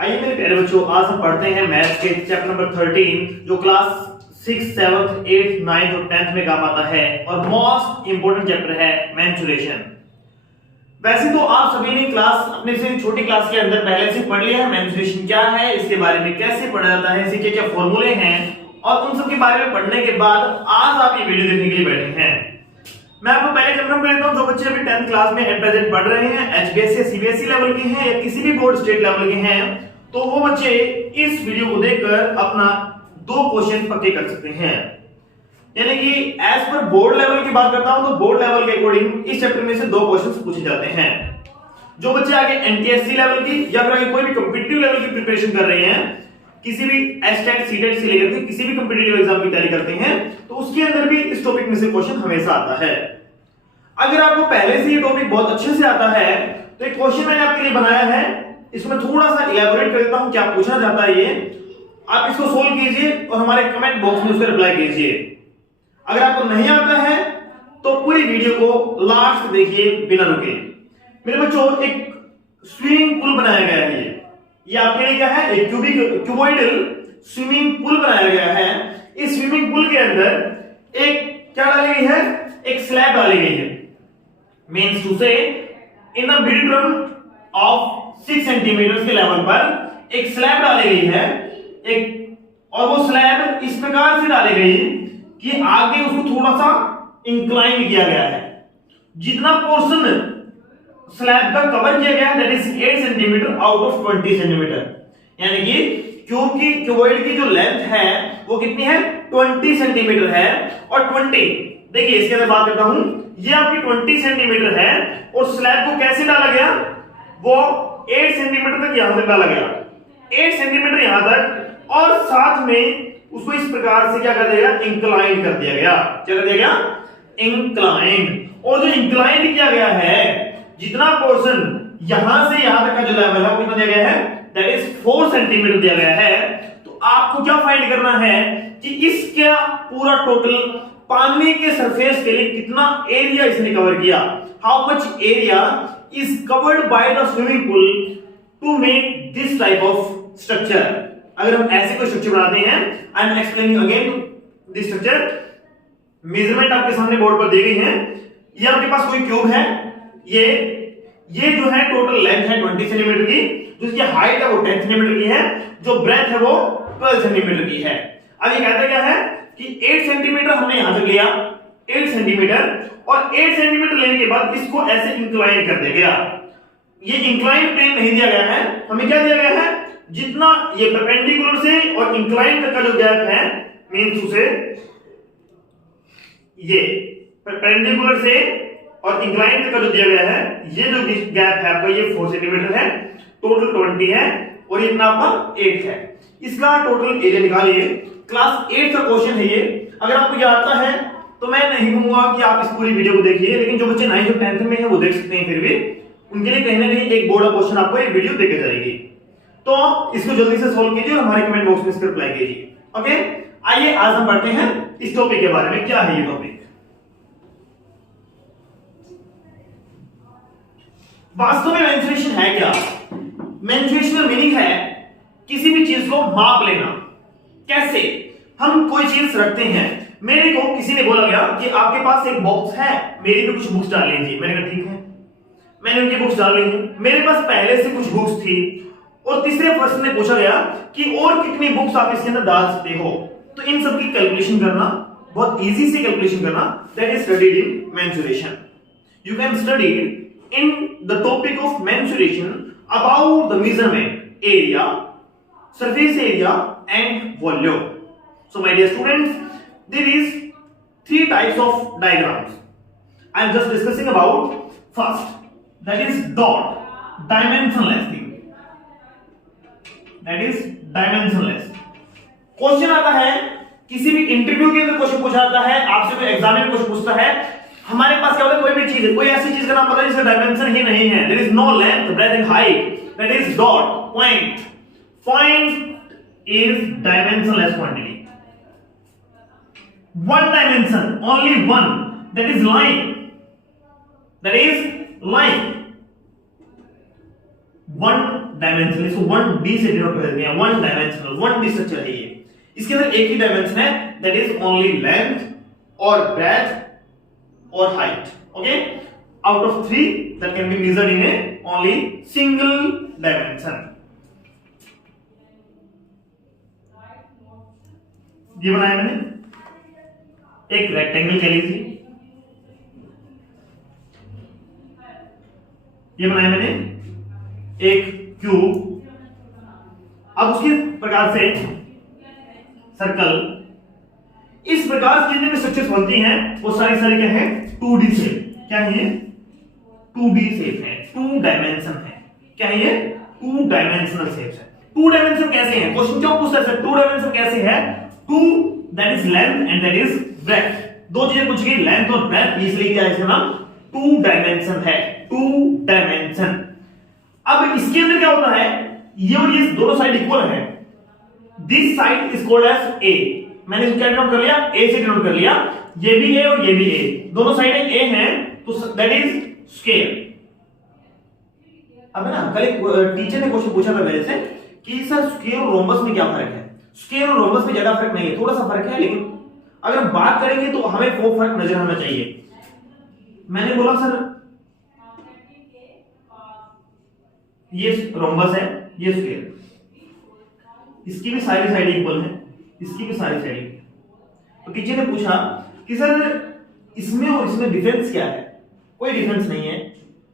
आइए मेरे प्यारे बच्चों, आज हम पढ़ते हैं मैथ्स के चैप्टर नंबर 13 जो क्लास 6, 7, 8, 9 और 10th में काम आता है और मोस्ट इंपोर्टेंट चैप्टर है मेंस्ट्रुएशन। वैसे तो आप सभी ने क्लास अपने से छोटी क्लास के अंदर पहले से पढ़ लिया है मेंस्ट्रुएशन क्या है, इसके बारे में कैसे पढ़ा जाता है, इसके क्या फॉर्मूले हैं और उन सब के बारे में पढ़ने के बाद आज आप ये वीडियो देखने के लिए बैठे हैं। मैं आपको पहले कंफर्म कर देता हूं, जो बच्चे अभी 10th क्लास में एट प्रेजेंट पढ़ रहे हैं, एचबीएस या सीबीएसई लेवल के हैं या किसी भी बोर्ड स्टेट लेवल के हैं, तो वो बच्चे इस वीडियो को देखकर अपना 2 क्वेश्चन पक्के कर सकते हैं। यानी कि एज पर बोर्ड लेवल की बात करता हूं तो बोर्ड लेवल के अकॉर्डिंग इस चैप्टर में से 2 क्वेश्चंस पूछे जाते हैं। जो बच्चे आगे एनटीएससी लेवल की या फिर आगे कोई भी कॉम्पिटिटिव लेवल की प्रिपरेशन कर रहे हैं, किसी भी एसटेट सीटेट से लेकर के किसी भी कॉम्पिटिटिव एग्जाम की तैयारी करते हैं, तो उसके अंदर भी इस टॉपिक में से क्वेश्चन हमेशा आता है। अगर आपको पहले से ये टॉपिक बहुत अच्छे से आता है तो एक क्वेश्चन मैंने आपके लिए बनाया है, इसमें थोड़ा सा इलैबोरेट कर देता हूं क्या पूछना चाहता है ये। आप इसको सोल्व कीजिए और हमारे कमेंट बॉक्स में उसका रिप्लाई कीजिए। अगर आपको नहीं आता है तो पूरी वीडियो को लास्ट तक देखिए बिना रुके। मेरे बच्चों, एक स्विमिंग पूल बनाया गया है, ये आपके लिए क्या है, एक क्यूबॉइडल स्विमिंग पूल बनाया गया है। इस स्विमिंग पूल के अंदर एक क्या डाली गई है, एक स्लैब डाली गई है। मींस टू से इन अ ड्रम ऑफ 6 सेंटीमीटर के लेवल पर एक स्लैब डाली गई है, और वो स्लैब इस प्रकार से डाली गई कि आगे उसको थोड़ा सा इंक्लाइन किया गया है। जितना पोर्शन स्लैब का कवर किया गया है that is 8 centimetre out of 20 centimetre. यानी कि क्योंकि क्यूबॉइड की जो लेंथ है वो कितनी है, 20 सेंटीमीटर है। और 20 देखिए इसके अंदर बात करता हूं, ये आपकी 20 सेंटीमीटर है और स्लैब को कैसे डाला गया, वो 8 सेंटीमीटर तक यहां तक डाला गया, 8 सेंटीमीटर यहां तक, और साथ में उसको इस प्रकार से क्या कर दिया गया, इंक्लाइन कर दिया गया। क्या कर दिया गया, इंक्लाइन। और जो इंक्लाइन किया गया है, जितना पोर्शन यहां से यहां तक का जो लेवल है वो कितना दिया गया है, दैट इज 4 सेंटीमीटर दिया गया है। तो आपको क्या फाइंड करना है कि इसका पूरा टोटल पानी के सरफेस के लिए कितना एरिया इसने कवर किया, how much area is covered by the swimming pool to make this type of structure. अगर हम ऐसे कोई स्ट्रक्चर बनाते हैं, I am explaining again this structure. Measurement आपके सामने बोर्ड पर दी गई है। ये आपके पास कोई क्यूब है, ये जो है टोटल लेंथ है 20 सेंटीमीटर की, जिसकी हाइट है वो 10 सेंटीमीटर की है, जो ब्रेथ है वो 12 सेंटीमीटर की है। अब ये कहता क्या है कि 8 सेंटीमीटर हमने यहां तक लिया, 8 सेंटीमीटर, और 8 सेंटीमीटर लेने के बाद इसको ऐसे इंक्लाइन कर दिया गया। ये इंक्लाइन प्लेन नहीं दिया गया है, हमें क्या दिया गया है, जितना ये परपेंडिकुलर से और इंक्लाइन तक का जो गैप है, मींस उसे ये परपेंडिकुलर से और इंक्लाइन तक का जो दिया गया है, ये जो गैप है आपका ये 4 सेंटीमीटर है, टोटल 20 है और इतना आपका 8 है। इसका टोटल एरिया निकालिए। क्लास 8 का क्वेश्चन है ये। अगर आपको ये आता है तो मैं नहीं कहूंगा कि आप इस पूरी वीडियो को देखिए, लेकिन जो बच्चे 9th और 10th में हैं वो देख सकते हैं, फिर भी उनके लिए कहीं ना कहीं एक बोर्ड क्वेश्चन आपको ये वीडियो देके जाएगी। तो इसको जल्दी से सोल्व कीजिए और हमारे कमेंट बॉक्स में इसका रिप्लाई कीजिए। ओके, आइए आज हम पढ़ते हैं इस टॉपिक के बारे में। क्या है ये टॉपिक? वास्तव में मेंस्ट्रुएशन है क्या? मेंस्ट्रुएशन का मीनिंग है किसी भी चीज को माप लेना। कैसे? हम कोई चीज रखते हैं, मेरे को किसी ने बोला गया कि आपके पास एक बॉक्स है, मेरी भी कुछ बुक्स डाल लीजिए। मैंने कहा ठीक है, मैंने उनकी बुक्स डाल ली। मेरे पास पहले से कुछ बुक्स थी और तीसरे पर्सन ने पूछा गया कि और कितनी बुक्स आप इसके अंदर डाल सकते हो। तो इन सब की कैलकुलेशन करना, बहुत इजी से कैलकुलेशन करना, that is studied in menstruation. You can study in the topic of mensuration about the measurement area, surface area and volume. So my dear students, there is 3 types of diagrams. I am just discussing about first, that is dot, dimensionless thing, that is dimensionless। Question आता है किसी भी interview के अंदर, question पूछा जाता है आपसे, कोई एग्जाम में क्वेश्चन पूछता है, हमारे पास क्या होता है, कोई भी चीज है, कोई ऐसी चीज का नाम पता है जिसका डायमेंशन ही नहीं है, there is no length, breadth and height, that is dot, point. Point is dimensionless quantity. One dimension, only one, that is line, that is line. One dimensional, इसको 1D से डिनोट कर देते हैं, वन डायमेंशनल, 1D स्ट्रक्चर है ये। इसके अंदर एक ही डायमेंशन है, दैट इज ओनली लेंथ और ब्रेथ और height. Okay, out of 3 that can be measured in A only single dimension. ये बनाया मैंने एक रेक्टेंगल कह लीजिए, ये बनाया मैंने एक क्यूब। अब उसके प्रकार से सर्कल, इस प्रकार से जितने भी स्ट्रक्चर्स बनती हैं वो सारी क्या है 2D शेप। क्या है ये 2D शेप है, 2 डायमेंशन है। क्या है ये 2 डायमेंशनल शेप्स है। 2 डायमेंशन कैसे हैं, क्वेश्चन क्यों पूछता है 2 डायमेंशन कैसे है। 2 that is length and that is breadth, दो चीजें पूछ गई, लेंथ और ब्रेथ, इसलिए क्या है इसका नाम 2 डायमेंशन है, 2 डायमेंशन। अब इसके अंदर क्या होता है, ये और ये दोनों साइड इक्वल है, this side is called edge A. मैंने इसको क्या डिनोट कर लिया, ए से डिनोट कर लिया, ये भी ए और ये भी ए, दोनों साइडें ए हैं, तो दैट इज स्क्वायर। अब ना कल एक टीचर ने क्वेश्चन पूछा था मेरे से कि सर स्क्वायर और रोम्बस में क्या फर्क है। स्क्वायर और रोम्बस में ज्यादा फर्क नहीं है, थोड़ा सा फर्क है, लेकिन अगर हम बात करेंगे तो हमें वो फर्क नजर आना चाहिए। मैंने बोला सर ये रोम्बस है, ये स्क्वायर, इसकी भी सारी साइड इक्वल है, इसकी भी सारी साइड इक्वल। तो टीचर ने पूछा कि सर इसमें और इसमें डिफरेंस क्या है। कोई डिफरेंस नहीं है,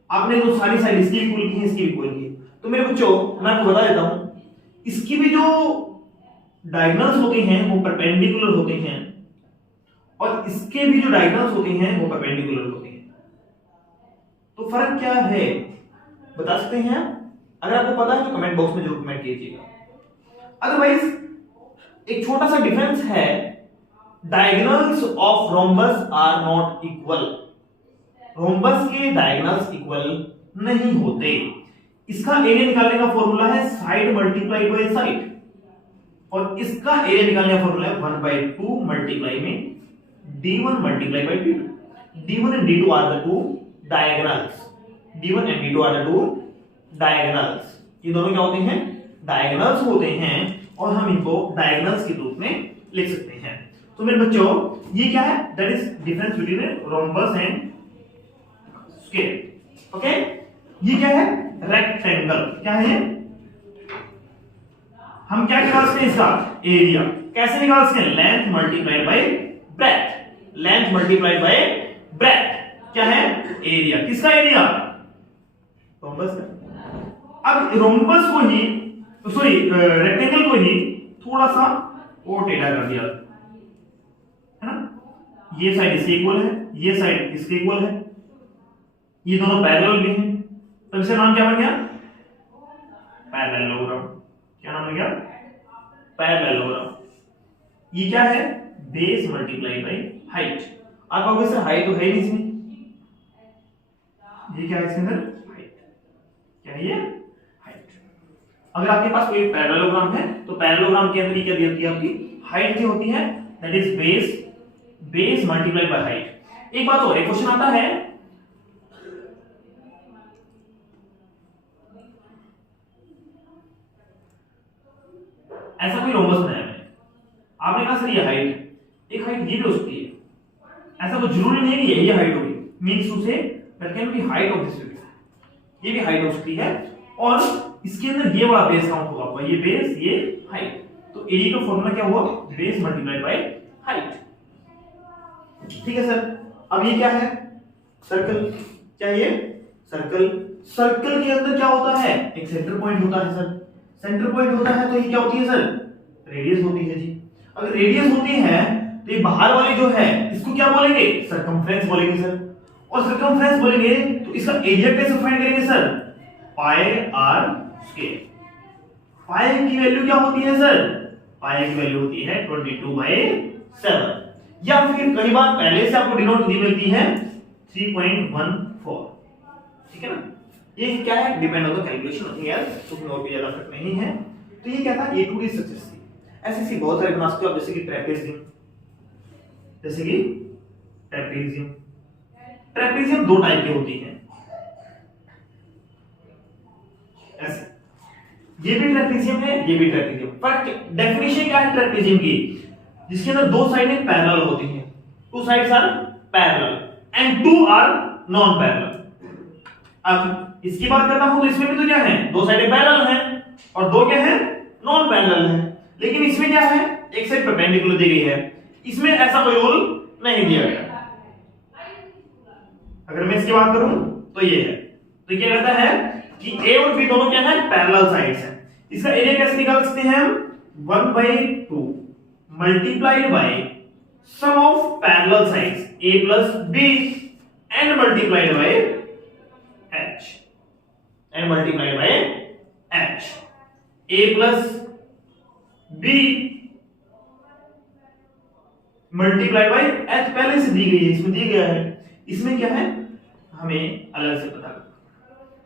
आपने तो सारी साइड इसकी भी इक्वल की है, इसकी भी इक्वल की है। तो मेरे बच्चों मैं आपको बता देता हूं, इसकी भी जो डायगोनल्स होते हैं वो परपेंडिकुलर होते हैं और इसके भी जो डायगोनल्स होते हैं वो परपेंडिकुलर होते हैं। तो फर्क क्या है बता सकते हैं आप? अगर आपको पता है तो कमेंट बॉक्स में जरूर कमेंट कीजिएगा। अदरवाइज एक छोटा सा डिफरेंस है, diagonals of rhombus are not equal. Rhombus के डायगोनल्स इक्वल नहीं होते। इसका एरिया निकालने का फॉर्मूला है साइड मल्टीप्लाई बाय साइड, और इसका एरिया निकालने का फॉर्मूला है 1/2 मल्टीप्लाई में d1 multiply by d2। d1 and d2 are the two diagonals, d1 and d2 are the two diagonals. ये दोनों क्या होते हैं, डायगोनल्स होते हैं, और हम इनको डायगोनल्स के रूप में लिख सकते हैं। तो मेरे बच्चों ये क्या है, that is difference between rhombus and square. Okay, ये क्या है रेक्टेंगल। क्या है, हम क्या निकाल सकते हैं इसका एरिया। कैसे निकाल सकते हैं, length multiplied by breath, length multiplied by breath क्या है एरिया। किसका एरिया, रोम्बस का। अब रोम्बस को ही सॉरी रेक्टेंगल को ही थोड़ा सा और टेढ़ा कर दिया है ना, ये साइड इसके इक्वल है, ये साइड इसके इक्वल है, ये दोनों पैरेलल भी हैं, तो इसका नाम क्या बन गया पैरेललोग्राम। क्या नाम बन गया पैरेललोग्राम। ये क्या है बेस मल्टीप्लाई बाय हाइट। आप कहोगे सर हाइट तो है नहीं इसमें, ये क्या है इसके अंदर हाइट। क्या है ये हाइट। अगर आपके पास कोई पैरेललोग्राम है तो पैरेललोग्राम के अंदर क्या दी होती है आपकी हाइट क्या होती है, that is base multiply by height. एक बात और, एक क्वेश्चन आता है ऐसा कोई रोम्बस बनाया मैंने, आपने कहा सर ये हाइट, एक हाइट ये भी हो सकती है, ऐसा तो जरूरी नहीं है कि यही हाइट होगी, means to say that can be height of this figure, ये भी हाइट हो सकती है, और इसके अंदर ये वाला बेस काउंट होगा आपका, ये बेस ये हाइट, तो एरिया का फॉर्मूला क्या हुआ बेस मल्टीप्लाइड बाय हाइट। ठीक है सर। अब ये क्या है सर्कल, क्या ये सर्कल। सर्कल के अंदर क्या होता है एक सेंटर पॉइंट होता है सर, सेंटर पॉइंट होता है तो ये क्या होती है सर रेडियस होती है जी। अगर रेडियस होती है तो ये बाहर वाली जो है इसको क्या बोलेंगे सरकमफ्रेंस बोलेंगे सर, और सरकमफ्रेंस बोलेंगे तो इसका एरिया कैसे फाइंड करेंगे सर पाई आर स्क्वायर। पाई की वैल्यू क्या होती है सर, पाई की वैल्यू होती है 22/7, या फिर कई बार पहले से आपको डिनोट दी मिलती है 3.14। ठीक है ना, ये क्या है depend on the calculation nothing else, उसमें और भी ज्यादा फर्क नहीं है। तो ये क्या था ए टू डी स्ट्रक्चर्स थी। ऐसे बहुत सारे बना सकते हो आप, जैसे कि ट्रेपेजियम, जैसे कि ट्रेपेजियम। ट्रेपेजियम दो टाइप की होती है ऐसे, ये भी ट्रेपेजियम है, ये भी ट्रेपेजियम। फर्क डेफिनेशन क्या है ट्रेपेजियम की? जिसके अंदर दो साइडें पैरेलल होती हैं, two sides are parallel and two are non parallel. अब इसकी बात करता हूं तो इसमें भी तो क्या है, दो साइडें पैरेलल हैं और दो क्या है, नॉन पैरेलल हैं। लेकिन इसमें क्या है, एक साइड परपेंडिकुलर दी गई है, इसमें ऐसा कोई रूल नहीं दिया गया। अगर मैं इसकी बात करूं तो ये है, तो क्या कहता है कि ए और बी दोनों क्या है, पैरेलल साइड्स हैं। इसका एरिया कैसे निकाल सकते हैं हम, 1/2 multiplied by sum of parallel sides a plus b and multiplied by h, and multiplied by h। a plus b multiplied by h पहले से दी गई है, इसमें दी गया है। इसमें क्या है, हमें अलग से पता करना।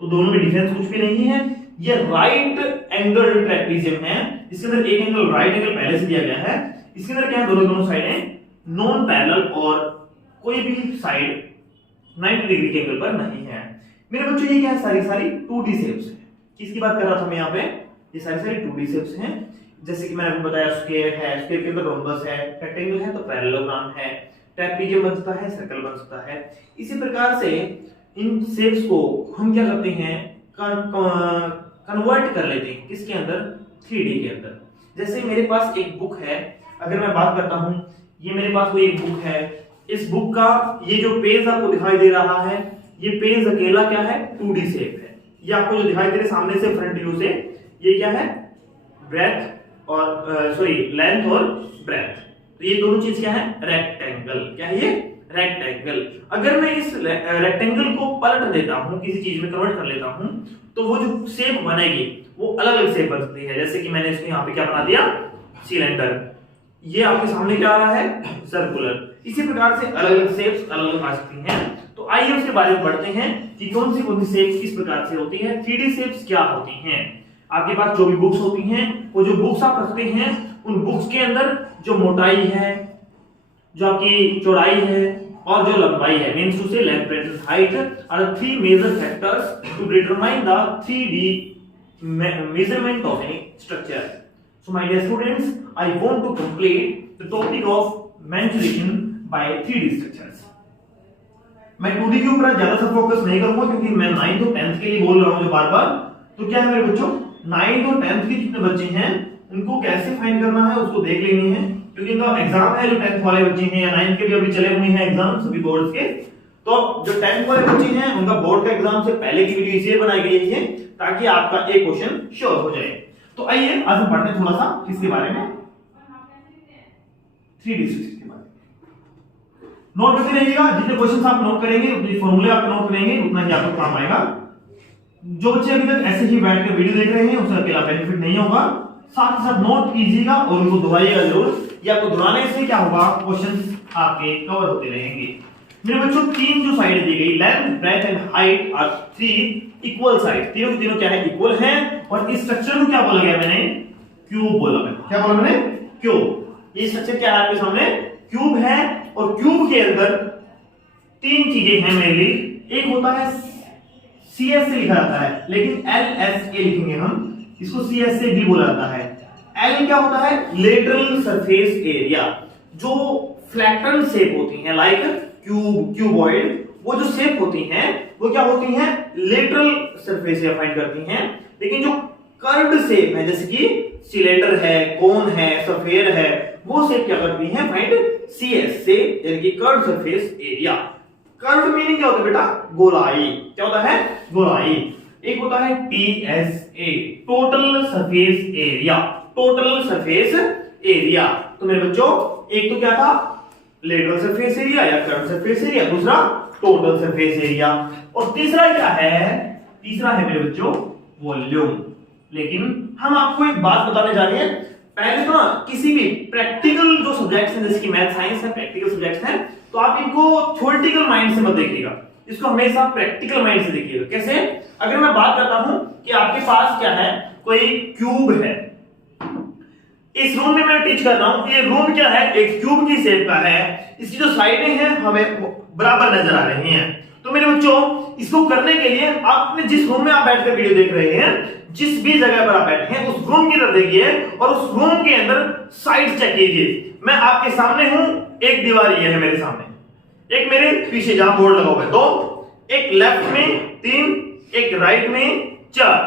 तो दोनों में डिफरेंस कुछ भी नहीं है। ये राइट एंगल ट्रेपेजियम है, इसके अंदर एक एंगल राइट एंगल पहले से दिया गया है। इसके अंदर क्या है, दोनों साइडें नॉन पैरेलल और कोई भी साइड 90 डिग्री के एंगल पर नहीं है। मेरे बच्चों ये क्या है, सारी 2D शेप्स है। किसकी बात कर रहा था मैं यहाँ पे, ये सारी 2D शेप्स हैं। जैसे कि मैंने आपको बताया स्क्वायर है, स्क्वायर के अंदर रोम्बस है, रेक्टेंगल है तो पैरेललोग्राम है, ट्रेपेजियम बन सकता है, सर्कल बन सकता है। इसी प्रकार से इन शेप्स को हम क्या करते हैं, कन्वर्ट कर लेते हैं किसके अंदर, 3D के अंदर। जैसे मेरे पास एक बुक है, अगर मैं बात करता हूं, ये मेरे पास कोई एक बुक है, इस बुक का ये जो पेज आपको दिखाई दे रहा है, ये पेज अकेला क्या है, 2D शेप है। ये आपको जो दिखाई दे रहा है सामने से फ्रंट व्यू से, ये क्या है, ब्रेथ और लेंथ और ब्रेथ। तो ये दोनों चीज क्या है, रेक्टेंगल। क्या है ये, रेक्टेंगल। अगर मैं इस रेक्टेंगल को पलट देता हूं, किसी चीज में कन्वर्ट कर लेता हूं, तो वो जो शेप बनेगी वो अलग अलग शेप बन सकती है। जैसे कि मैंने इसको यहाँ पे क्या बना दिया, सिलेंडर। ये आपके सामने क्या आ रहा है, सर्कुलर। इसी प्रकार से अलग अलग शेप्स अलग अलग आ सकती हैं। तो आइए उसके बारे में पढ़ते हैं कि कौन सी शेप्स किस प्रकार से होती है, 3D शेप्स क्या होती हैं। आपके पास जो भी बुक्स होती हैं, वो जो बुक्स आप रखते हैं, उन बुक्स के अंदर जो मोटाई है, जो आपकी चौड़ाई है और जो लंबाई है, means to say length, breadth and height are the 3 major factors to determine the 3D measurement of any structure. So my dear students, I want to complete the topic of mensuration by 3D structures. मैं 2D के ऊपर ज्यादा सा focus नहीं करूंगा क्योंकि मैं 9th और 10th के लिए बोल रहा हूं जो बार-बार। तो क्या है मेरे बच्चों, 9th और 10th के जितने बच्चे हैं उनको कैसे फाइंड करना है उसको देख लेनी है, क्योंकि इनका एग्जाम है। जो 10th वाले बच्चे हैं या 9th के भी अभी चले हुए हैं एग्जाम सभी बोर्ड्स के, तो जो 10th वाले बच्चे हैं उनका बोर्ड का एग्जाम से पहले की वीडियो इसलिए बनाई गई है ताकि आपका एक क्वेश्चन श्योर हो जाए। तो आइए आज हम पढ़ते हैं थोड़ा सा किसके बारे में, 3D स्ट्रक्चर के बारे में। नोट करते रहिएगा, जितने क्वेश्चंस आप नोट करेंगे, उतने फॉर्मूले आप नोट करेंगे, उतना ही आपको काम आएगा। जो बच्चे अभी तक ऐसे ही बैठ कर वीडियो देख रहे हैं उसका अकेला बेनिफिट नहीं होगा, साथ ही साथ नोट कीजिएगा और उनको दोहराइएगा जरूर। ये आपको दोहराने से क्या होगा, क्वेश्चंस आपके कवर होते रहेंगे। मेरे बच्चों तीन जो साइड दी गई, length, breadth and height are 3 equal side. तीनों के तीनों क्या है, इक्वल हैं। और इस स्ट्रक्चर को क्या बोला गया, मैंने क्यूब बोला। मैंने क्या बोला, मैंने क्यूब। ये स्ट्रक्चर क्या है आपके सामने, क्यूब है। और क्यूब के अंदर तीन चीजें हैं मेरे लिए। एक होता है CS से लिखा जाता है, लेकिन LSA लिखेंगे हम, इसको CS से भी बोला जाता है। L क्या होता है, लेटरल सरफेस एरिया। जो फ्लैटन शेप होती हैं लाइक क्यूब, क्यूबॉइड, वो जो शेप होती हैं वो क्या होती हैं, लेटरल सरफेस एरिया फाइंड करती हैं। लेकिन जो कर्व्ड शेप है जैसे कि सिलेंडर है, कोन है, सफेयर है, वो शेप क्या करती हैं, फाइंड CS से, यानी कि curved surface area. Curved meaning क्या होता है बेटा, गोलाई। क्या होता है, गोलाई। एक होता है TSA, total surface area. Total surface area. तो मेरे बच्चों एक तो क्या था, लेटरल सरफेस एरिया या कर्व्ड सरफेस एरिया, दूसरा टोटल सरफेस एरिया, और तीसरा क्या है, तीसरा है मेरे बच्चों वॉल्यूम। लेकिन हम आपको एक बात बताने जा रहे हैं, पहले तो ना किसी भी प्रैक्टिकल जो सब्जेक्ट्स हैं, जैसे कि मैथ साइंस है, प्रैक्टिकल सब्जेक्ट्स हैं, तो आप इनको थ्योरेटिकल माइंड से मत देखिएगा, इसको हमेशा प्रैक्टिकल माइंड से देखिएगा। कैसे, अगर मैं बात करता हूं कि आपके पास क्या है, कोई क्यूब है, इस रूम में मैं टीच कर रहा हूं, ये रूम क्या है, एक क्यूब की शेप का है, इसकी जो साइडें हैं हमें बराबर नजर आ रही हैं। तो मेरे बच्चों इसको करने के लिए आपने जिस रूम में आप बैठकर वीडियो देख रहे हैं जिस भी जगह पर आप बैठे हैं उस रूम की तरफ देखिए और उस रूम के अंदर साइड चेक कीजिए। मैं आपके सामने हूं, एक दीवार ये है मेरे सामने, एक मेरे पीछे जहां बोर्ड लगा हुआ है 2, एक लेफ्ट में 3, एक राइट में 4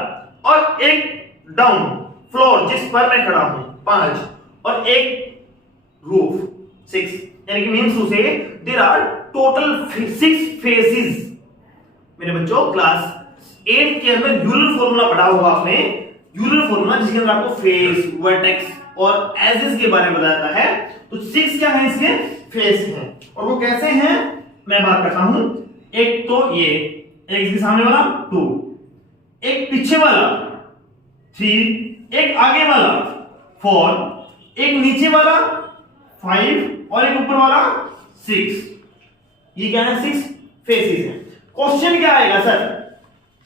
और एक डाउन फ्लोर जिस पर मैं खड़ा हूं 5 और एक रूफ 6, यानी कि मींस टू से देयर आर टोटल 6 फेसेस। मेरे बच्चों क्लास 8 के अंदर यूलर फॉर्मूला पढ़ा होगा आपने, यूलर फॉर्मूला जिसके अंदर आपको फेस, वर्टेक्स और एजेस के बारे में बताता है। तो 6 क्या है, इसके फेस हैं और वो कैसे हैं मैं बात करता हूं। एक तो ये, एक इसके सामने वाला 2, एक पीछे वाला 3, एक आगे वाला 4, एक नीचे वाला 5 और एक ऊपर वाला 6। ये क्या है, 6 फेसेस हैं। क्वेश्चन क्या आएगा सर,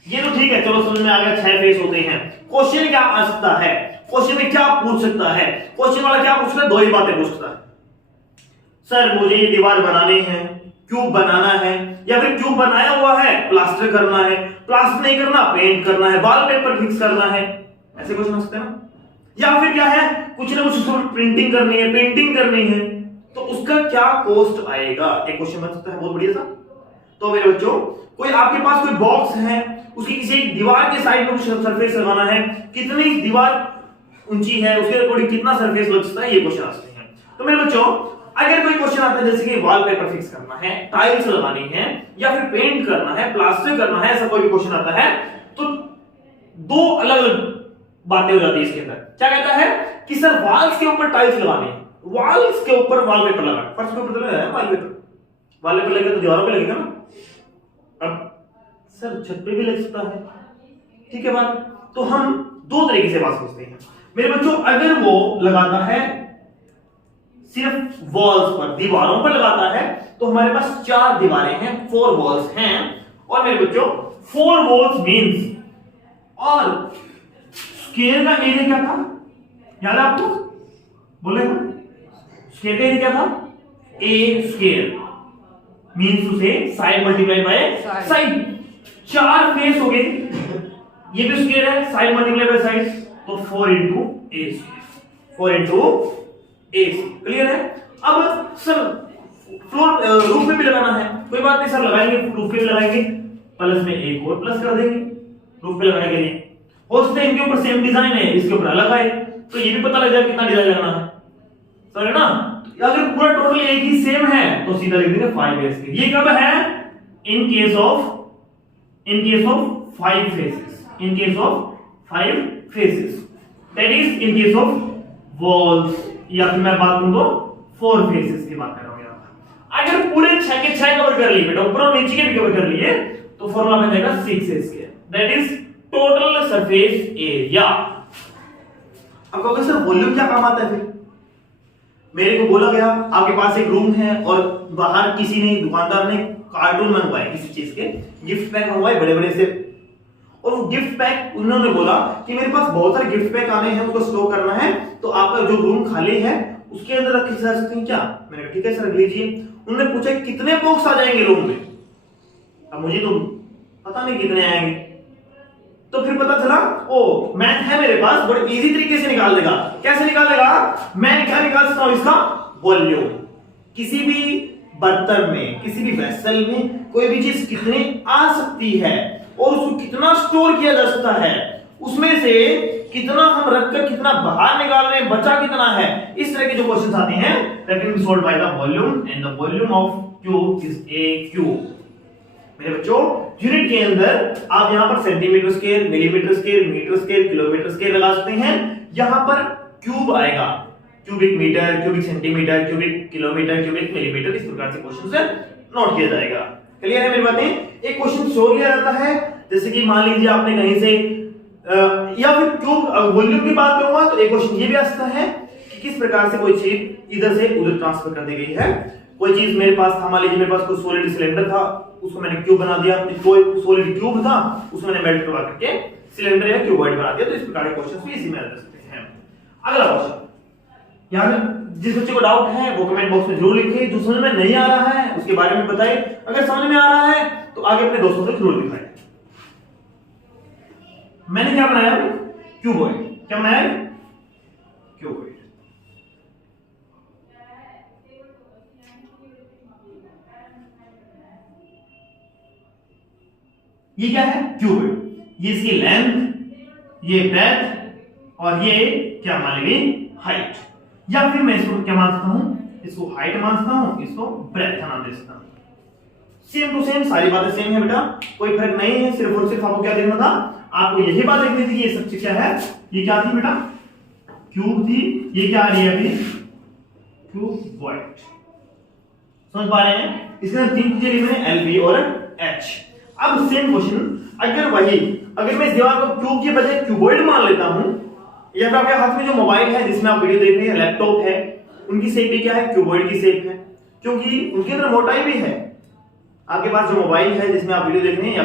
ये तो ठीक है, चलो समझ में आ गया 6 फेस होते हैं। क्वेश्चन क्या आ सकता है, क्वेश्चन में क्या पूछ सकता है, क्वेश्चन वाला क्या पूछ सकता है, 2 ही बातें पूछ सकता है। सर मुझे ये दीवार बनानी है, क्यूब बनाना है, या फिर क्यूब बनाया हुआ है प्लास्टर करना है, प्लास्टर नहीं करना पेंट करना है, वॉलपेपर फिक्स करना है, ऐसे क्वेश्चन हो सकते हैं ना। या फिर क्या है, कुछ ना कुछ प्रिंटिंग करनी है, पेंटिंग करनी है, तो उसका क्या कॉस्ट आएगा, एक क्वेश्चन बन सकता है बहुत बढ़िया सा। तो मेरे बच्चों कोई आपके पास कोई बॉक्स है, उसकी किसी एक दीवार के साइड में कुछ सरफेस लगाना है, कितनी दीवार ऊंची है उसके अकॉर्डिंग कितना सरफेस लग सकता है, ये क्वेश्चन आ सकते हैं। तो मेरे बच्चों अगर कोई क्वेश्चन आता है जैसे कि वॉलपेपर फिक्स करना है, टाइल्स लगानी है, या फिर पेंट करना है, प्लास्टर करना है, ऐसा कोई भी क्वेश्चन आता है तो 2 अलग अलग बातें हो जाती है इसके अंदर। क्या कहता है कि सर वॉल्स के ऊपर टाइल्स लगानी है, वॉल्स के ऊपर वॉलपेपर लगाना, फर्श के ऊपर तो लगाया वॉलपेपर, वॉलपेपर लगेगा तो दीवारों पे लगेगा ना। अब सर छत पे भी लग सकता है, ठीक है बात। तो हम 2 तरीके से बात सोचते हैं मेरे बच्चों। अगर वो लगाता है सिर्फ वॉल्स पर, दीवारों पर लगाता है, तो हमारे पास 4 दीवारें हैं, 4 वॉल्स हैं। और मेरे बच्चों 4 वॉल्स मींस, और स्क्वायर का एरिया क्या था याद है आपको, बोले ना स्क्वायर का एरिया क्या था, ए स्क्वायर मींस टू से side multiplied by side. 4 face हो गए, ये भी स्क्वायर है, साइड मल्टीप्लाइड बाय साइड, तो 4 into a square, 4 into a। Clear है। अब सर फ्लोर रूफ में भी लगाना है, कोई बात नहीं सर लगाएंगे, रूफ पे भी लगाएंगे, प्लस में एक और प्लस कर देंगे रूफ पे लगाने के लिए। हो सकता है इनके ऊपर सेम डिजाइन है, इसके ऊपर अलग आए, तो ये भी पता लग जाए कितना डिजाइन लगाना है, समझ ना। अगर पूरा टोटल एक ही सेम है तो सीधा लिख देंगे 5s। ये कब है, in case of 5 faces, in case of 5 faces, that is in case of walls, या फिर मैं बात करूं तो 4 फेसेस की बात कर रहा हूं यहां पर। अगर पूरे 6 के 6 कवर कर लिए बेटा, ऊपर और नीचे के भी कवर कर लिए, तो फॉर्मूला बन जाएगा 6s, that is total surface area. अब कहोगे सर वॉल्यूम क्या काम आता है फिर, मेरे को बोला गया आपके पास एक रूम है और बाहर किसी ने, दुकानदार ने कार्टून मंगवाए किसी चीज के, गिफ्ट पैक मंगवाए बड़े बड़े से, और वो गिफ्ट पैक उन्होंने बोला कि मेरे पास बहुत सारे गिफ्ट पैक आने हैं, उसको स्टोर करना है, तो आपका जो रूम खाली है उसके अंदर रखे जा सकते हैं क्या। मैंने कहा ठीक है सर रख लीजिए। उन्होंने पूछा कितने बॉक्स आ जाएंगे रूम में, अब मुझे तो पता नहीं कितने आएंगे, तो फिर पता चला ओ मैथ है मेरे पास, बड़े इजी तरीके से निकाल देगा। कैसे निकाल देगा, मैं क्या निकाल सकता हूं, इसका वॉल्यूम। किसी भी बर्तन में, किसी भी वेसल में कोई भी चीज कितनी आ सकती है और उसको कितना स्टोर किया जा सकता है, उसमें से कितना हम रखकर कितना बाहर निकाल रहे हैं, बचा कितना है, इस तरह के जो क्वेश्चंस आते हैं that can be solved by the volume, and the volume of cube is a cube. मेरे बच्चों यूनिट के अंदर आप यहां पर centimetre square, millimetre square, metre square, kilometre square लगा सकते हैं। यहां पर क्यूब आएगा, cubic metre, cubic centimetre, cubic kilometre, cubic millimetre, इस प्रकार से क्वेश्चन से नोट किया जाएगा। क्लियर है मेरी बातें। एक क्वेश्चन शो लिया जाता है, जैसे कि मान लीजिए आपने कहीं से या फिर क्यूब वॉल्यूम की बात करूंगा तो एक क्वेश्चन ये भी आ सकता है कि किस प्रकार से कोई चीज इधर से उधर ट्रांसफर कर दी गई है। कोई चीज मेरे पास था, मान लीजिए मेरे पास कोई सॉलिड सिलेंडर था, उसको मैंने क्यूब बना दिया, कोई सॉलिड क्यूब था उसको मैंने मेल्ट करवा करके सिलेंडर या क्यूबॉइड बना दिया। तो इस प्रकार के क्वेश्चंस भी इसी में आ सकते हैं। अगला क्वेश्चन, यहां जिस बच्चे को डाउट है वो कमेंट बॉक्स में जरूर लिखे, जो समझ में नहीं आ रहा है उसके बारे में बताइए, अगर समझ में आ रहा है तो आगे अपने दोस्तों से जरूर दिखाएं। मैंने क्या बनाया क्यूबॉइड। क्या बनाया क्यूबॉइड। ये क्या है क्यूबॉइड। ये इसकी लेंथ, ये ब्रेथ और ये क्या मान लेंगे हाइट। या फिर मैं इसको क्या मान सकता हूं, इसको हाइट मान सकता हूं, इसको ब्रेथ नाम दे सकता हूं। सेम टू सेम सारी बातें सेम है बेटा, कोई फर्क नहीं है। सिर्फ और सिर्फ आपको क्या देखना था, आपको यही बात देखनी थी कि ये सब चीज क्या है। ये क्या थी बेटा क्यूब थी, ये क्या आ रही है अभी क्यूबॉइड। समझ पा रहे हैं। इसके अंदर तीन चीजें ली मैंने एल बी और एच। अब सेम क्वेश्चन अगर मैं इस दीवार को क्यूब के बजाय क्यूबॉइड मान लेता हूं, या फिर आपके हाथ में जो मोबाइल है जिसमें आप वीडियो देख रहे हैं, लैपटॉप है, उनकी शेप भी क्या है क्यूबॉइड की शेप है, क्योंकि उनके अंदर मोटाई भी है। आपके पास जो मोबाइल है जिसमें आप वीडियो देख रहे हैं या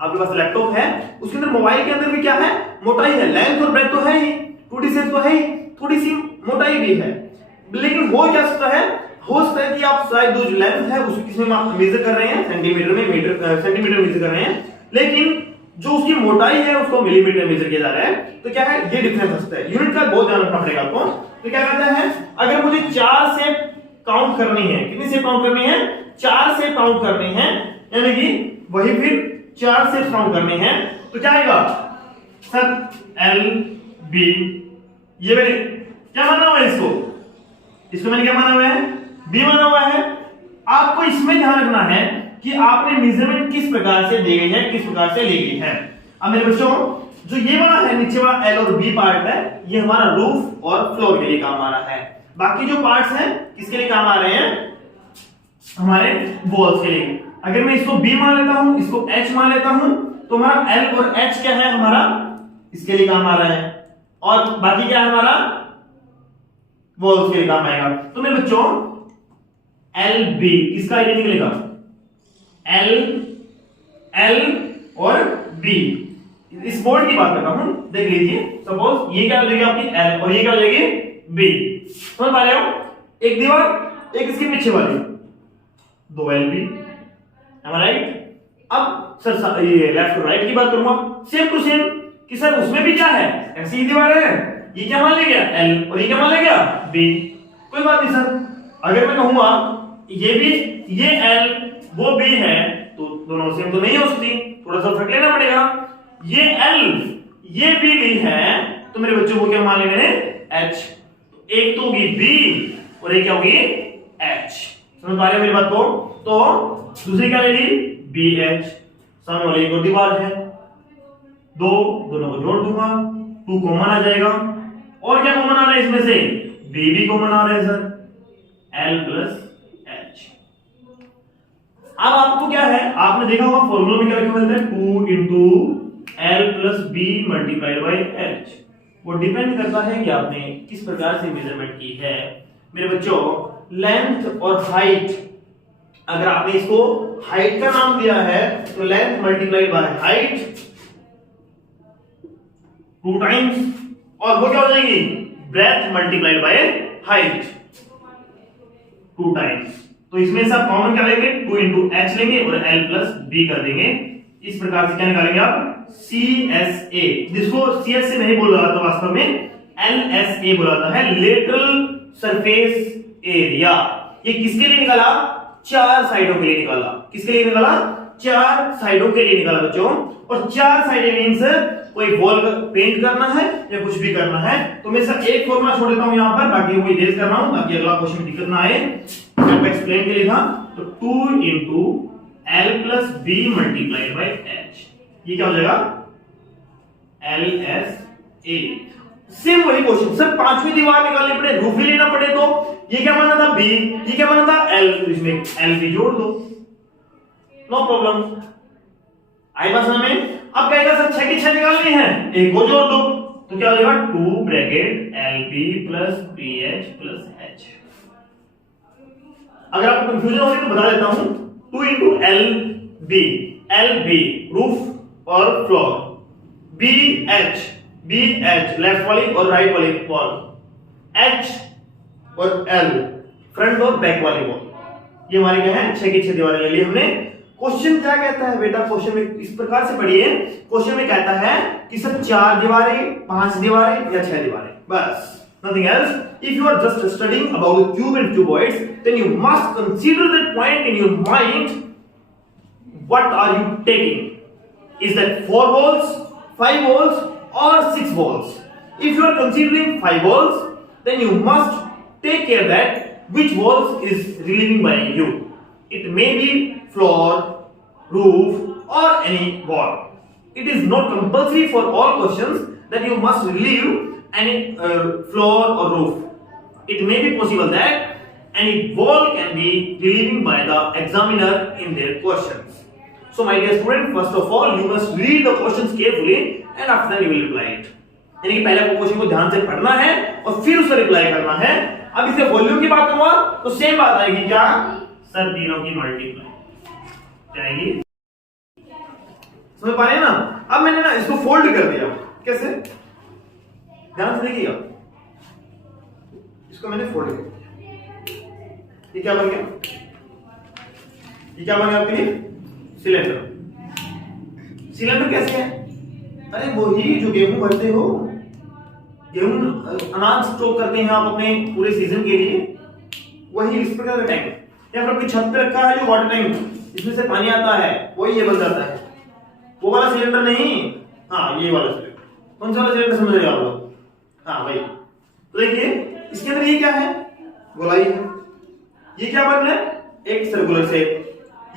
आपके पास लैपटॉप है, उसके अंदर मोबाइल के अंदर भी क्या है मोटाई है। लेंथ और ब्रेथ तो है ही, 2D शेप तो है ही, थोड़ी सी मोटाई भी है। लेकिन हो क्या सकता है, हो सकता है कि आप शायद जो लेंथ है उसको किसमें मेजर कर रहे हैं, सेंटीमीटर में, सेंटीमीटर मेजर कर रहे हैं, लेकिन जो उसकी मोटाई है उसको मिलीमीटर मेजर किया जा रहा है। तो क्या है ये डिफरेंस असता है। यूनिट का बहुत ध्यान रखना पड़ेगा आपको। तो क्या कहता है, अगर मुझे 4 से काउंट करनी है, कितनी से काउंट करनी है 4 से काउंट करनी है, यानी कि वही फिर 4 से काउंट करनी है, तो क्या आएगा सर एल बी। ये मैंने क्या माना हुआ है, इसको मैंने क्या माना हुआ है बी माना हुआ है। आपको इसमें ध्यान रखना है कि आपने मेजरमेंट किस प्रकार से दी गई है, किस प्रकार से ली गई है। अब मेरे बच्चों जो ये वाला है नीचे वाला एल और बी पार्ट है, ये हमारा रूफ और फ्लोर के लिए काम आ रहा है। बाकी जो पार्ट्स हैं किसके लिए काम आ रहे हैं, हमारे वॉल्स के लिए। अगर मैं इसको बी मान लेता हूं, इसको एच मान लेता हूं, तो हमारा एल और एच क्या है हमारा इसके लिए काम आ रहा है, और बाकी क्या है हमारा वॉल्स के लिए काम आएगा। तो मेरे बच्चों एल बी किसका आइडिया निकलेगा, एल और बी। इस बोर्ड की बात कर रहा हूं, देख लीजिए। सपोज ये क्या हो जाएगी आपकी एल और ये क्या हो जाएगी बी। समझ पा रहे हो, एक दीवार एक इसके पीछे वाली, 2 एल बी, राइट। अब सर ये लेफ्ट और राइट की बात करूंगा, सेम टू सेम कि सर उसमें भी क्या है ऐसी ही दीवार है, ये क्या मान ले गया एल और ये क्या मान ले गया बी। कोई बात नहीं सर, अगर मैं कहूंगा ये भी ये एल वो बी है, तो दोनों सेम तो नहीं हो सकती, थोड़ा सा फर्क लेना पड़ेगा। ये एल ये बी ली है, तो मेरे बच्चों को क्या मान लेंगे एच। तो एक तो होगी बी और एक क्या होगी एच। समझ पा रहे हो मेरी बात को। तो दूसरी क्या ले ली बी एच, सामने वाली एक और दीवार है, दोनों को जोड़ दूंगा, 2 कॉमन आ जाएगा। और क्या कॉमन आ रहा है इसमें से, बी भी कॉमन आ रहा है सर, एल प्लस एच। अब आपको क्या है, आपने देखा होगा फॉर्मूला में क्या मिलता है 2 into L plus B multiplied by H. वो डिपेंड करता है कि आपने किस प्रकार से मेजरमेंट की है। मेरे बच्चों लेंथ और हाइट, अगर आपने इसको हाइट का नाम दिया है तो length multiplied by height 2 times, और वो क्या हो जाएगी breadth multiplied by height 2 times. तो इसमें से आप कॉमन क्या लेंगे 2 इंटू एच लेंगे और एल प्लस बी कर देंगे। इस प्रकार से क्या निकालेंगे आप सी एस ए, जिसको सी एस ए नहीं बोल रहा था वास्तव में एल एस ए बोला जाता है, लेटरल सरफेस एरिया। ये किसके लिए निकाला, 4 साइडों के लिए निकाला। किसके लिए निकाला, 4 साइडों के लिए निकाला बच्चों। और 4 साइडें मींस कोई वॉल पेंट करना है या कुछ भी करना है। तो मैं सर एक फॉर्मूला छोड़ देता हूं यहां पर, बाकी वो इरेज कर रहा हूं ताकि अगला क्वेश्चन दिक्कत ना आए। मैं एक्सप्लेन के लिए था, तो 2 into L plus B multiplied by H, ये क्या हो जाएगा एल एस ए। सेम वही क्वेश्चन सर, 5वीं दीवार निकालनी पड़े, रूफ भी लेना पड़े, तो ये क्या माना था बी, ये क्या माना था एल, तो इसमें एल भी जोड़ दो, नो प्रॉब्लम। आई बात समझ में। अब कहेगा सर 6 की 6 निकालनी है, एक को जोड़ दो, तो क्या हो जाएगा 2 bracket L B plus B H plus H. अगर आपको कंफ्यूजन हो रही तो बता देता हूं, 2 इंटू एल बी रूफ और फ्लोर, बी एच लेफ्ट वाली और राइट वाली वॉल, एच और एल फ्रंट और बैक वाली वॉल। ये हमारी क्या है 6 की 6 दीवारें ले ली हमने। क्वेश्चन क्या कहता है बेटा, क्वेश्चन में इस प्रकार से पढ़िए। क्वेश्चन में कहता है कि सर 4 दीवारें, 5 दीवारें या 6 दीवारें, बस, nothing else. If you are just studying about the cube and cuboids, then you must consider that point in your mind. What are you taking? Is that 4 walls, 5 walls or 6 walls? If you are considering 5 walls, then you must take care that which walls is relieving by you. It may be floor, roof or any wall. It is not compulsory for all questions that you must relieve any floor or roof. It may be possible that any wall can be relieving by the examiner in their questions. So my dear student, first of all you must read the questions carefully and after that you will reply it. यानी कि पहले question को ध्यान से पढ़ना है और फिर उसका रिप्लाई करना है। अब इसे वॉल्यूम की बात करूंगा तो सेम बात आएगी, क्या सर तीनों की मल्टीप्लाई जाएगी, समझ पा रहे हैं ना। अब मैंने ना इसको फोल्ड कर दिया, कैसे, ध्यान से देखिएगा, इसको मैंने फोल्ड कर दिया, ये क्या बन गया, ये क्या बन गया आपके लिए, सिलेंडर। सिलेंडर कैसे है, अरे वही जो गेहूं भरते हो, गेहूं अनाज स्टोर करते हैं आप अपने पूरे सीजन के लिए, वही इस प्रकार का टैंक, या फिर आपकी छत पे रखा है जो वाटर टैंक, इसमें से पानी आता है, वही ये बन जाता है, वो वाला सिलेंडर नहीं, हाँ ये वाला सिलेंडर। कौन सा वाला सिलेंडर समझ रहे हो आप लोग, हाँ भाई। तो देखिए इसके अंदर ये क्या है, गोलाई है, ये क्या बन रहा है, एक सर्कुलर शेप,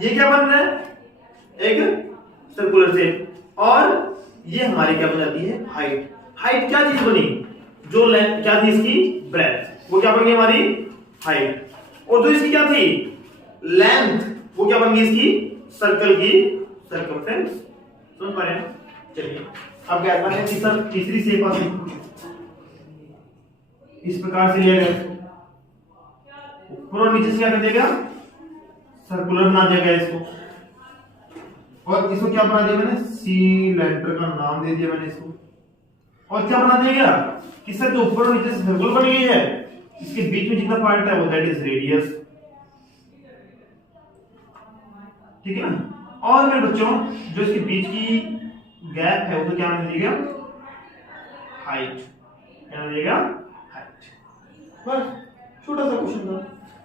ये क्या बन रहा है, एक सर्कुलर शेप, और ये हमारी क्या बन जाती है, हाइट। हाइट क्या चीज बनी, जो लेंथ क्या थी इसकी, ब्रेथ, वो क्या बन गई हमारी हाइट, और जो इसकी क्या थी लेंथ, वो क्या बन गई इसकी सर्कल की सर्कमफ्रेंस। समझ पा रहे हैं। चलिए अब क्या है कि सर तीसरी शेप आ गई, इस प्रकार से लिया गया, ऊपर और नीचे से क्या कर देगा, सर्कुलर बना दिया गया इसको, और इसको क्या बना दिया मैंने, सिलेंडर का नाम दे दिया मैंने इसको, और क्या बना दिया गया कि सर जो ऊपर और नीचे से सर्कुलर बन गई है, इसके बीच में जितना पार्ट है वो दैट इज रेडियस, ठीक है ना। और मेरे बच्चों जो इसके बीच की गैप है वो तो क्या नाम दे दिया, हाइट, क्या नाम देगा, हाइट। बस छोटा सा क्वेश्चन था।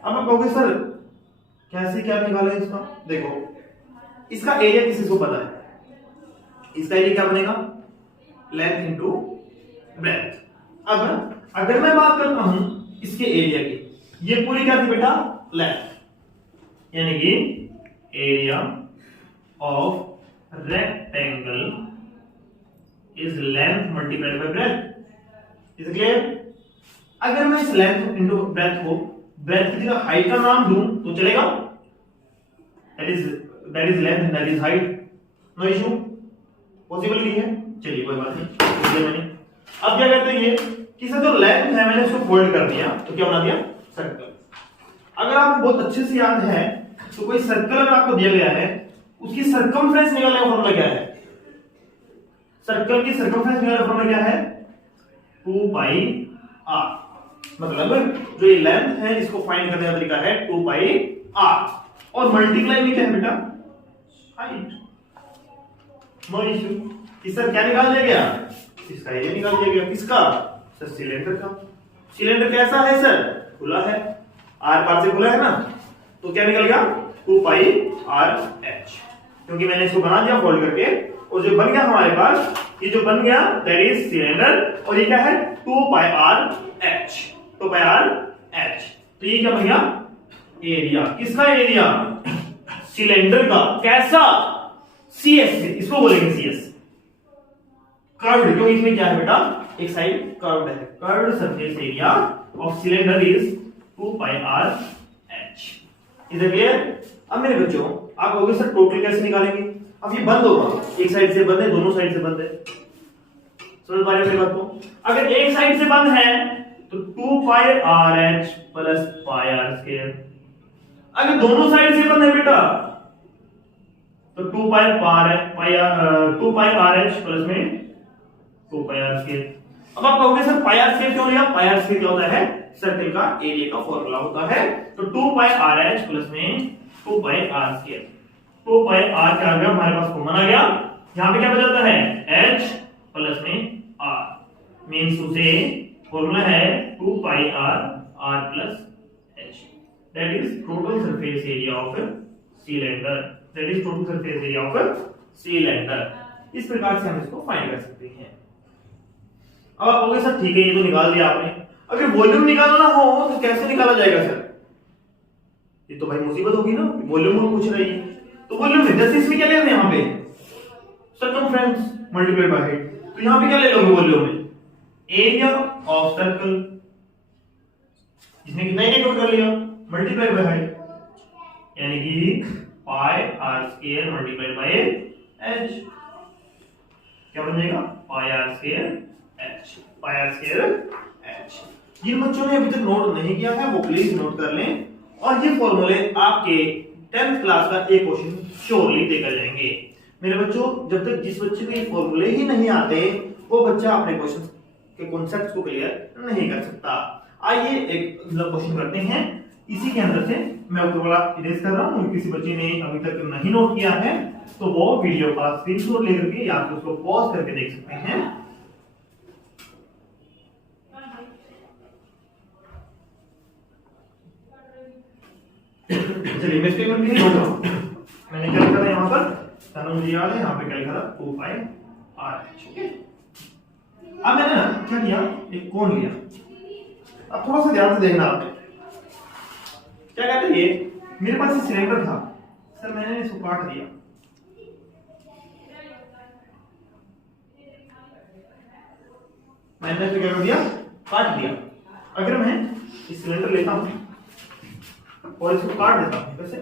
अब आप कहोगे सर कैसे क्या निकाले इसका, देखो इसका एरिया किसी को पता है, इसका एरिया क्या बनेगा, लेंथ इनटू ब्रेथ। अब अगर मैं बात करता हूं इसके एरिया की, ये पूरी क्या थी बेटा, लेंथ, यानी कि area of rectangle is length multiplied by breadth. Is clear. अगर मैं इस लेंथ इनटू ब्रेथ को, ब्रेथ की जगह हाइट का नाम दूं तो चलेगा, that is length, that is height, no issue, possible नहीं है। चलिए कोई बात नहीं, मैंने अब क्या कहते हैं ये कि सर जो लेंथ है मैंने उसको फोल्ड कर दिया तो क्या बना दिया, सर्कल। अगर आपको बहुत अच्छे से याद है तो कोई सर्कल अगर आपको दिया गया है, उसकी सर्कमफ्रेंस निकालने का फॉर्मूला क्या है, सर्कल की सर्कमफ्रेंस निकालने का फॉर्मूला क्या है, 2 पाई r। मतलब जो ये लेंथ है इसको फाइंड करने का तरीका है 2 पाई r, और मल्टीप्लाई में क्या है बेटा, हाइट, नो इशू। इसका क्या निकाल दिया गया, इसका एरिया निकाल दिया गया, किसका, सर सिलेंडर का। सिलेंडर कैसा है सर, खुला है, आर पार से खुला है ना, तो क्या निकल गया 2 पाई r h, क्योंकि मैंने इसको बना दिया फोल्ड करके, और जो बन गया हमारे पास, ये जो बन गया दैट इज सिलेंडर, और ये क्या है 2 पाई r h, 2 पाई r h। तो ये क्या बन गया, एरिया, किसका एरिया, सिलेंडर का। कैसा, CS, इसको बोलेंगे CS, कर्व्ड, क्योंकि इसमें क्या है बेटा, एक साइड कर्व्ड है, curved surface area of cylinder is 2 pi r h। Is it clear. अब मेरे बच्चों आप कहोगे सर टोटल कैसे निकालेंगे, अब ये बंद होगा, एक साइड से बंद है, दोनों साइड से बंद है, समझ पा रहे हो मेरी बात को। अगर एक साइड से बंद है तो 2 पाई r h plus pi r square, अगर दोनों साइड से बंद है बेटा तो 2 पाई r h प्लस में 2 पाई r स्क्वायर। अब आप कहोगे सर पाई r स्क्वायर क्यों लिया, पाई r स्क्वायर क्या होता है, सर्कल का एरिया का फॉर्मूला होता है, तो 2 पाई r h प्लस में 2 पाई r स्क्वायर। 2 पाई r क्या आ गया हमारे पास, कॉमन आ गया, यहां पे क्या बच जाता है h, प्लस में आर मीन्स उसे फॉर्मूला है 2 pi r r plus h, that is total surface area of cylinder, that is total surface area of cylinder. इस प्रकार से हम इसको फाइंड कर सकते हैं। अब आप कहोगे सर ठीक है ये तो निकाल दिया आपने, अगर वॉल्यूम निकालना हो तो कैसे निकाला जाएगा सर? ये तो भाई मुसीबत होगी ना, वॉल्यूम पूछ रही है तो वॉल्यूम में जैसे इसमें क्या ले रहे हैं यहाँ पे सर्कमफ्रेंस मल्टीप्लाइड बाय हाइट, तो यहाँ पे क्या ले लोगे वॉल्यूम में? एरिया ऑफ सर्कल, इसने कितना एरिया कवर कर लिया मल्टीप्लाइड बाय हाइट, यानी कि pi r square multiplied by h, क्या बन जाएगा pi r square h, pi r square h. जिन बच्चों ने अभी तक नोट नहीं किया है वो प्लीज नोट कर लें, और ये फॉर्मूले आपके 10th क्लास का एक क्वेश्चन श्योरली देकर जाएंगे। मेरे बच्चों जब तक जिस बच्चे को ये फॉर्मूले ही नहीं आते वो बच्चा अपने क्वेश्चन के कॉन्सेप्ट्स को क्लियर नहीं कर सकता। आइए एक क्वेश्चन करते हैं, इसी के अंदर से मैं ऊपर वाला इरेज कर रहा हूं, किसी बच्चे ने अभी तक नहीं नोट किया है तो वो वीडियो का स्क्रीनशॉट लेकर के या फिर उसको पॉज करके देख सकते हैं। चलिए मैं स्टेटमेंट भी नहीं बोल मैंने क्या लिखा था यहाँ पर, तनु मुझे याद है यहाँ पे क्या लिखा था 2 पाई आर एच। ओके, अब मैंने ना क्या किया, एक कोण लिया। अब थोड़ा सा ध्यान से देखना आपने, क्या कहते हैं ये मेरे पास ये सिलेंडर था सर, मैंने इसको काट दिया, मैंने इसको क्या कर दिया काट दिया। अगर मैं इस सिलेंडर लेता हूं और इसको काट देता हूं, कैसे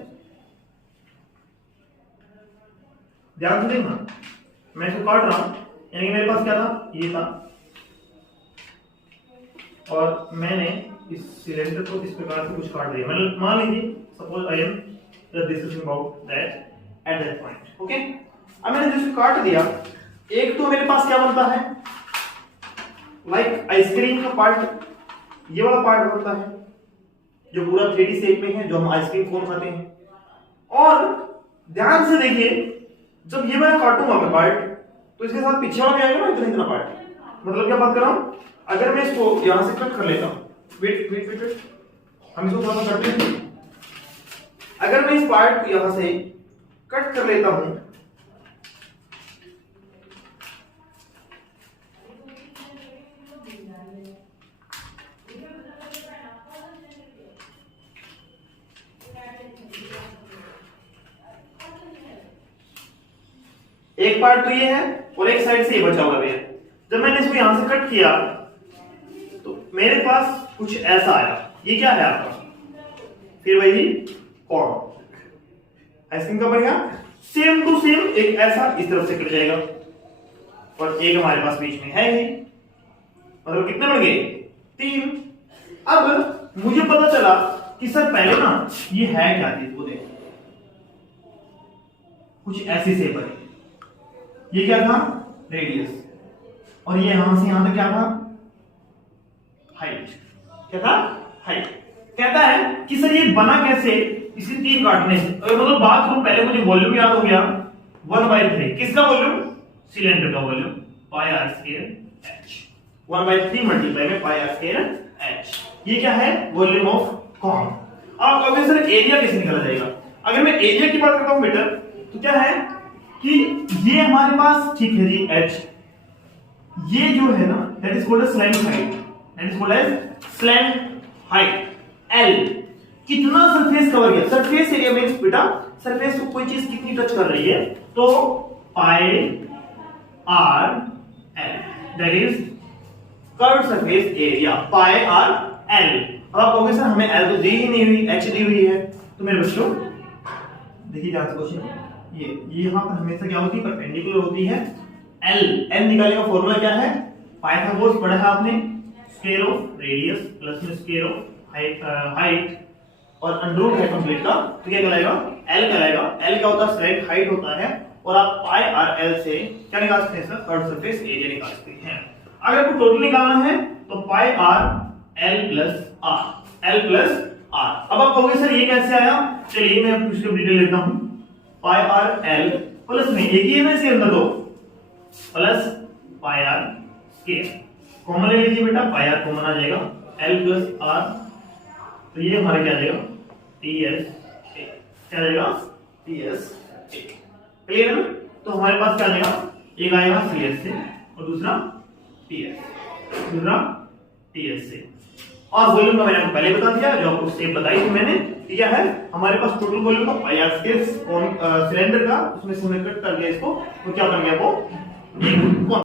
ध्यान से देखना, मैं इसको काट रहा हूं यानी मेरे पास क्या था ये था, और मैंने इस सिलेंडर को इस प्रकार से कुछ काट दिया। मैंने मान लीजिए suppose I am discussing about that at that point. Okay, अब मैंने जिसको काट दिया, एक तो मेरे पास क्या बनता है लाइक आइसक्रीम का पार्ट, ये वाला पार्ट बनता है जो पूरा 3D शेप में है, जो हम आइसक्रीम कोन खाते हैं। और ध्यान से देखिए, जब ये मैं काटूंगा मैं पार्ट तो इसके साथ पीछे वाला भी आएगा ना, इतना इतना पार्ट। मतलब क्या बात कर रहा हूं, अगर मैं इसको यहां से कट कर लेता हूं, वेट वेट वेट वेट, हम इसको थोड़ा सा करते हैं। अगर मैं इस पार्ट को यहां से कट कर लेता हूं एक पार्ट तो ये है और एक साइड से ये बचा हुआ भी है। जब मैंने इसको यहां से कट किया तो मेरे पास कुछ ऐसा आया, ये क्या है आपका, फिर वही कॉर्ड आइसक्रीम का बढ़िया सेम टू सेम एक ऐसा इस तरफ से कट जाएगा, और एक हमारे पास बीच में है ही, मतलब कितने बन गए 3। अब मुझे पता चला कि सर पहले ना ये है क्या चीज, वो देखो कुछ ऐसी शेप है, ये क्या था रेडियस, और ये यहां से यहां तक क्या था हाइट, क्या था हाइट। कहता है कि सर ये बना कैसे, इसे 3 काटने से। मतलब बात करूं पहले मुझे वॉल्यूम याद हो गया 1/3, किसका वॉल्यूम सिलेंडर का volume pi r square h, 1/3 multiply में पाई आर स्क्वायर एच, ये क्या है वॉल्यूम ऑफ कॉन। अब कहोगे सर एरिया कैसे निकाला जाएगा, अगर मैं एरिया की बात करता हूं बेटा तो क्या है कि ये हमारे पास ठीक है जी h, ये जो है ना that is called as slant height, that is called as slant height l। कितना सरफेस कवर किया, सरफेस एरिया मींस बेटा सरफेस को कोई चीज कितनी टच कर रही है, तो pi r l, that is curve surface area pi r l. अब आप कहोगे सर हमें l तो दी ही नहीं हुई, h दी हुई है, तो मेरे बच्चों देखिए ध्यान से क्वेश्चन, ये यहां पर हमेशा क्या होती है परपेंडिकुलर होती है। l निकालने का फॉर्मूला क्या है, पाइथागोरस पढ़ा है आपने, स्क्वायर ऑफ रेडियस प्लस में स्क्वायर ऑफ हाइट और अंडर है कंप्लीट का, तो क्या कहलाएगा l कहलाएगा। l क्या होता है स्लैंट हाइट होता है, और आप पाई आर एल से क्या निकाल सकते हैं सर कर्व सरफेस एरिया निकाल सकते हैं। अगर आपको टोटल निकालना है तो pi r l plus r, l plus r. अब आप कहोगे सर ये कैसे आया, चलिए मैं इसको डिटेल लेता हूं, पाई आर एल प्लस में एक ही है ना इसके अंदर, दो plus pi r square. Common ले लीजिए बेटा, पाई आर कॉमन आ जाएगा, एल प्लस आर, तो ये हमारा क्या आ जाएगा टी एस ए, क्या आ जाएगा टी एस ए। क्लियर है ना? तो हमारे पास क्या आ जाएगा, एक आएगा सी एस से और दूसरा टी एस, दूसरा टी एस से। और वॉल्यूम का मैंने आपको पहले बता दिया, जो आपको स्टेप बताई थी मैंने, क्या है हमारे पास टोटल वॉल्यूम का पाई आर स्क्वायर सिलेंडर का, उसमें से हमने कट कर दिया इसको, तो क्या बन गया वो एक